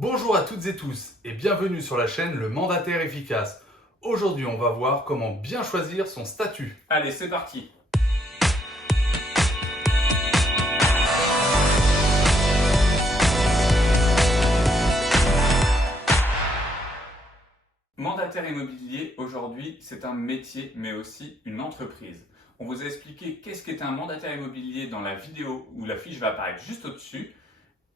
Bonjour à toutes et tous et bienvenue sur la chaîne Le Mandataire Efficace. Aujourd'hui, on va voir comment bien choisir son statut. Allez, c'est parti. Mandataire immobilier, aujourd'hui, c'est un métier, mais aussi une entreprise. On vous a expliqué qu'est-ce qu'est un mandataire immobilier dans la vidéo où la fiche va apparaître juste au-dessus,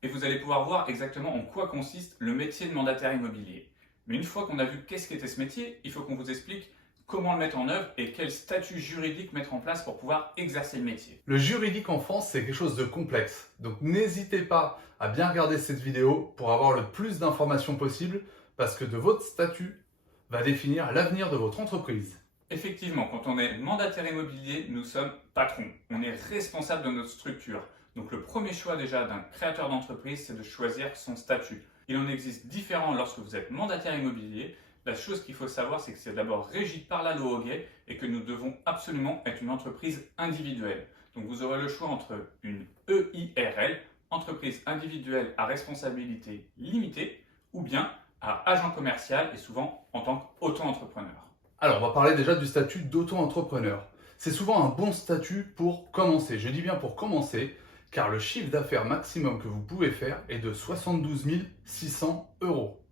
et vous allez pouvoir voir exactement en quoi consiste le métier de mandataire immobilier. Mais une fois qu'on a vu qu'est-ce qu'était ce métier, il faut qu'on vous explique comment le mettre en œuvre et quel statut juridique mettre en place pour pouvoir exercer le métier. Le juridique en France, c'est quelque chose de complexe. Donc n'hésitez pas à bien regarder cette vidéo pour avoir le plus d'informations possible parce que de votre statut va définir l'avenir de votre entreprise. Effectivement, quand on est mandataire immobilier, nous sommes patrons. On est responsable de notre structure. Donc le premier choix déjà d'un créateur d'entreprise, c'est de choisir son statut. Il en existe différents lorsque vous êtes mandataire immobilier. La chose qu'il faut savoir, c'est que c'est d'abord régi par la loi Hoguet et que nous devons absolument être une entreprise individuelle. Donc vous aurez le choix entre une EIRL, entreprise individuelle à responsabilité limitée, ou bien à agent commercial et souvent en tant qu'auto-entrepreneur. Alors, on va parler déjà du statut d'auto-entrepreneur. C'est souvent un bon statut pour commencer. Je dis bien pour commencer, car le chiffre d'affaires maximum que vous pouvez faire est de 72 600 euros.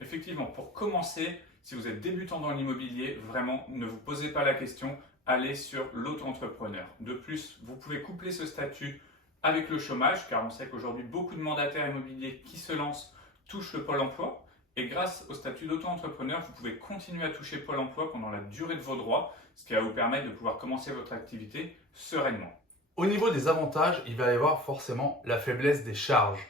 Effectivement, pour commencer, si vous êtes débutant dans l'immobilier, vraiment, ne vous posez pas la question, allez sur l'auto-entrepreneur. De plus, vous pouvez coupler ce statut avec le chômage, car on sait qu'aujourd'hui, beaucoup de mandataires immobiliers qui se lancent touchent le Pôle emploi. Et grâce au statut d'auto-entrepreneur, vous pouvez continuer à toucher Pôle emploi pendant la durée de vos droits, ce qui va vous permettre de pouvoir commencer votre activité sereinement. Au niveau des avantages, il va y avoir forcément la faiblesse des charges,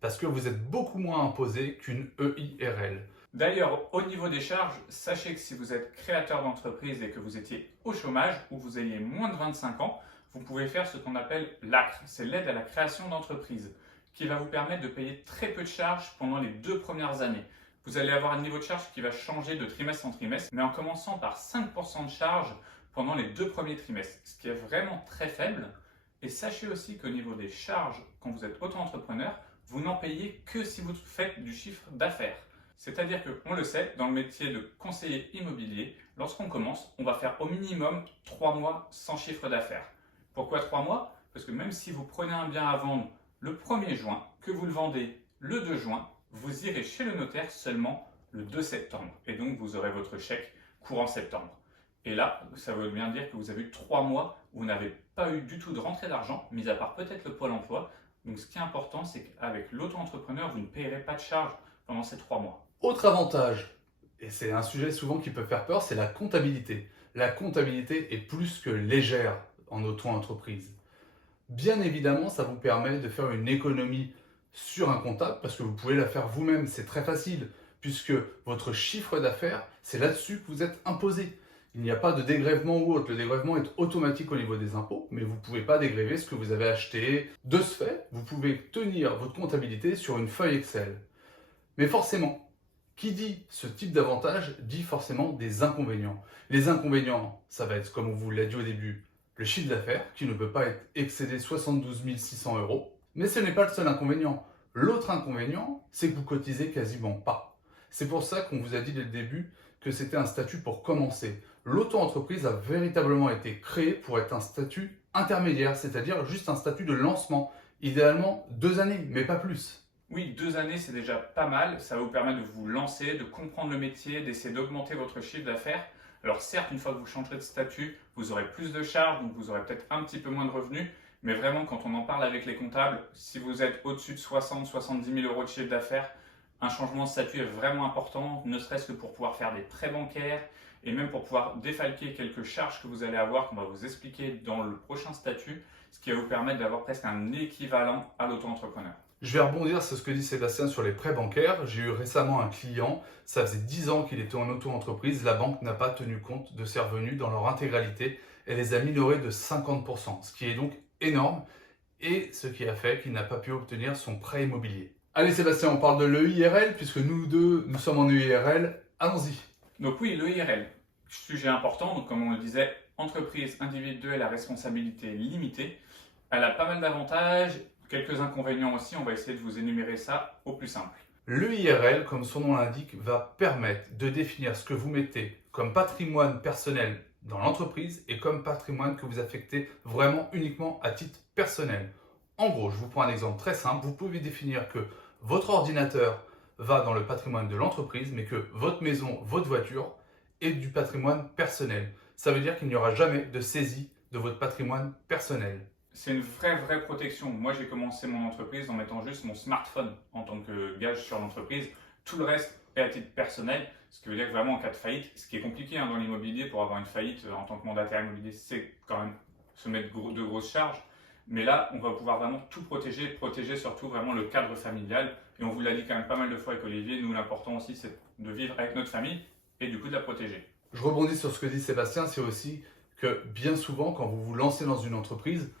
parce que vous êtes beaucoup moins imposé qu'une EIRL. D'ailleurs, au niveau des charges, sachez que si vous êtes créateur d'entreprise et que vous étiez au chômage ou vous ayez moins de 25 ans, vous pouvez faire ce qu'on appelle l'ACRE, c'est l'aide à la création d'entreprise, qui va vous permettre de payer très peu de charges pendant les 2 premières années. Vous allez avoir un niveau de charge qui va changer de trimestre en trimestre, mais en commençant par 5% de charge pendant les 2 premiers trimestres, ce qui est vraiment très faible. Et sachez aussi qu'au niveau des charges, quand vous êtes auto-entrepreneur, vous n'en payez que si vous faites du chiffre d'affaires. C'est-à-dire qu'on le sait, dans le métier de conseiller immobilier, lorsqu'on commence, on va faire au minimum 3 mois sans chiffre d'affaires. Pourquoi 3 mois? Parce que même si vous prenez un bien à vendre le 1er juin, que vous le vendez le 2 juin, vous irez chez le notaire seulement le 2 septembre. Et donc, vous aurez votre chèque courant septembre. Et là, ça veut bien dire que vous avez eu 3 mois où vous n'avez pas eu du tout de rentrée d'argent, mis à part peut-être le Pôle emploi. Donc, ce qui est important, c'est qu'avec l'auto-entrepreneur, vous ne payerez pas de charges pendant ces 3 mois. Autre avantage, et c'est un sujet souvent qui peut faire peur, c'est la comptabilité. La comptabilité est plus que légère en auto-entreprise. Bien évidemment, ça vous permet de faire une économie sur un comptable parce que vous pouvez la faire vous-même. C'est très facile puisque votre chiffre d'affaires, c'est là-dessus que vous êtes imposé. Il n'y a pas de dégrèvement ou autre. Le dégrèvement est automatique au niveau des impôts, mais vous ne pouvez pas dégréver ce que vous avez acheté. De ce fait, vous pouvez tenir votre comptabilité sur une feuille Excel. Mais forcément, qui dit ce type d'avantage dit forcément des inconvénients. Les inconvénients, ça va être, comme on vous l'a dit au début, le chiffre d'affaires qui ne peut pas être excédé 72 600 euros. Mais ce n'est pas le seul inconvénient. L'autre inconvénient, c'est que vous cotisez quasiment pas. C'est pour ça qu'on vous a dit dès le début que c'était un statut pour commencer. L'auto-entreprise a véritablement été créée pour être un statut intermédiaire, c'est-à-dire juste un statut de lancement. Idéalement 2 années, mais pas plus. Oui, 2 années, c'est déjà pas mal. Ça va vous permettre de vous lancer, de comprendre le métier, d'essayer d'augmenter votre chiffre d'affaires. Alors certes, une fois que vous changerez de statut, vous aurez plus de charges, donc vous aurez peut-être un petit peu moins de revenus. Mais vraiment, quand on en parle avec les comptables, si vous êtes au-dessus de 60-70 000 euros de chiffre d'affaires, un changement de statut est vraiment important, ne serait-ce que pour pouvoir faire des prêts bancaires et même pour pouvoir défalquer quelques charges que vous allez avoir, qu'on va vous expliquer dans le prochain statut, ce qui va vous permettre d'avoir presque un équivalent à l'auto-entrepreneur. Je vais rebondir sur ce que dit Sébastien sur les prêts bancaires. J'ai eu récemment un client, ça faisait 10 ans qu'il était en auto-entreprise. La banque n'a pas tenu compte de ses revenus dans leur intégralité. Elle les a minorés de 50%, ce qui est donc énorme et ce qui a fait qu'il n'a pas pu obtenir son prêt immobilier. Allez Sébastien, on parle de l'EIRL puisque nous deux, nous sommes en EIRL. Allons-y. Donc oui, l'EIRL, sujet important, donc comme on le disait, entreprise individuelle à responsabilité limitée. Elle a pas mal d'avantages. Quelques inconvénients aussi, on va essayer de vous énumérer ça au plus simple. L'EIRL, comme son nom l'indique, va permettre de définir ce que vous mettez comme patrimoine personnel dans l'entreprise et comme patrimoine que vous affectez vraiment uniquement à titre personnel. En gros, je vous prends un exemple très simple. Vous pouvez définir que votre ordinateur va dans le patrimoine de l'entreprise, mais que votre maison, votre voiture est du patrimoine personnel. Ça veut dire qu'il n'y aura jamais de saisie de votre patrimoine personnel. C'est une vraie protection. Moi, j'ai commencé mon entreprise en mettant juste mon smartphone en tant que gage sur l'entreprise. Tout le reste est à titre personnel, ce qui veut dire que vraiment en cas de faillite, ce qui est compliqué dans l'immobilier pour avoir une faillite en tant que mandataire immobilier, c'est quand même se mettre de grosses charges. Mais là, on va pouvoir vraiment tout protéger surtout vraiment le cadre familial. Et on vous l'a dit quand même pas mal de fois avec Olivier, nous l'important aussi c'est de vivre avec notre famille et du coup de la protéger. Je rebondis sur ce que dit Sébastien, c'est aussi que bien souvent quand vous vous lancez dans une entreprise,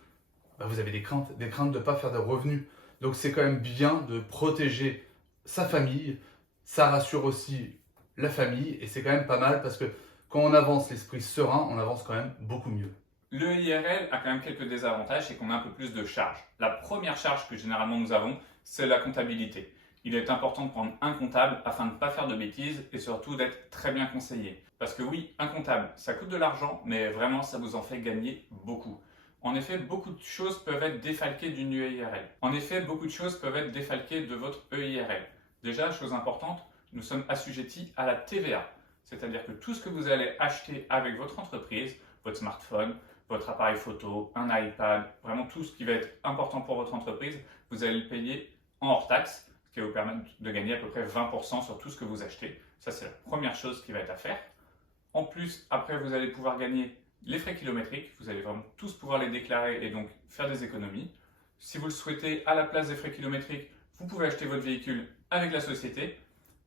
vous avez des craintes de ne pas faire de revenus. Donc c'est quand même bien de protéger sa famille, ça rassure aussi la famille et c'est quand même pas mal parce que quand on avance l'esprit serein, on avance quand même beaucoup mieux. Le IRL a quand même quelques désavantages, c'est qu'on a un peu plus de charges. La première charge que généralement nous avons, c'est la comptabilité. Il est important de prendre un comptable afin de ne pas faire de bêtises et surtout d'être très bien conseillé. Parce que oui, un comptable, ça coûte de l'argent, mais vraiment ça vous en fait gagner beaucoup. En effet, beaucoup de choses peuvent être défalquées d'une EIRL. En effet, beaucoup de choses peuvent être défalquées de votre EIRL. Déjà, chose importante, nous sommes assujettis à la TVA. C'est-à-dire que tout ce que vous allez acheter avec votre entreprise, votre smartphone, votre appareil photo, un iPad, vraiment tout ce qui va être important pour votre entreprise, vous allez le payer en hors taxe, ce qui va vous permettre de gagner à peu près 20% sur tout ce que vous achetez. Ça, c'est la première chose qui va être à faire. En plus, après, vous allez pouvoir gagner les frais kilométriques. Vous allez vraiment tous pouvoir les déclarer et donc faire des économies. Si vous le souhaitez, à la place des frais kilométriques, vous pouvez acheter votre véhicule avec la société.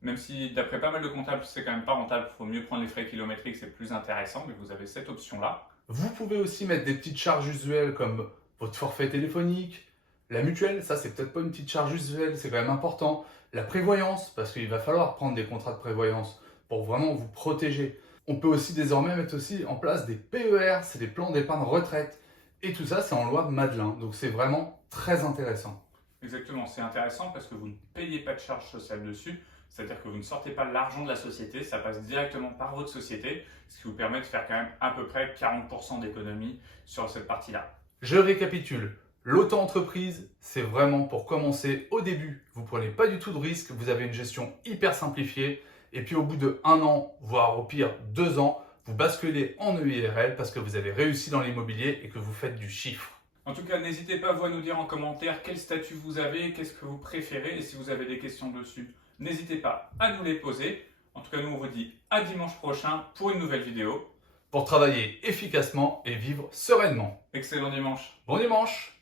Même si, d'après pas mal de comptables, c'est quand même pas rentable, il faut mieux prendre les frais kilométriques, c'est plus intéressant, mais vous avez cette option-là. Vous pouvez aussi mettre des petites charges usuelles comme votre forfait téléphonique, la mutuelle, ça c'est peut-être pas une petite charge usuelle, c'est quand même important. La prévoyance, parce qu'il va falloir prendre des contrats de prévoyance pour vraiment vous protéger. On peut aussi désormais mettre aussi en place des PER, c'est des plans d'épargne retraite. Et tout ça, c'est en loi Madelin, donc c'est vraiment très intéressant. Exactement, c'est intéressant parce que vous ne payez pas de charges sociales dessus. C'est-à-dire que vous ne sortez pas l'argent de la société, ça passe directement par votre société, ce qui vous permet de faire quand même à peu près 40% d'économie sur cette partie-là. Je récapitule. L'auto-entreprise, c'est vraiment pour commencer au début. Vous ne prenez pas du tout de risque, vous avez une gestion hyper simplifiée. Et puis au bout de 1 an, voire au pire 2 ans, vous basculez en EIRL parce que vous avez réussi dans l'immobilier et que vous faites du chiffre. En tout cas, n'hésitez pas à nous dire en commentaire quel statut vous avez, qu'est-ce que vous préférez et si vous avez des questions dessus. N'hésitez pas à nous les poser. En tout cas, nous on vous dit à dimanche prochain pour une nouvelle vidéo. Pour travailler efficacement et vivre sereinement. Excellent dimanche. Bon dimanche!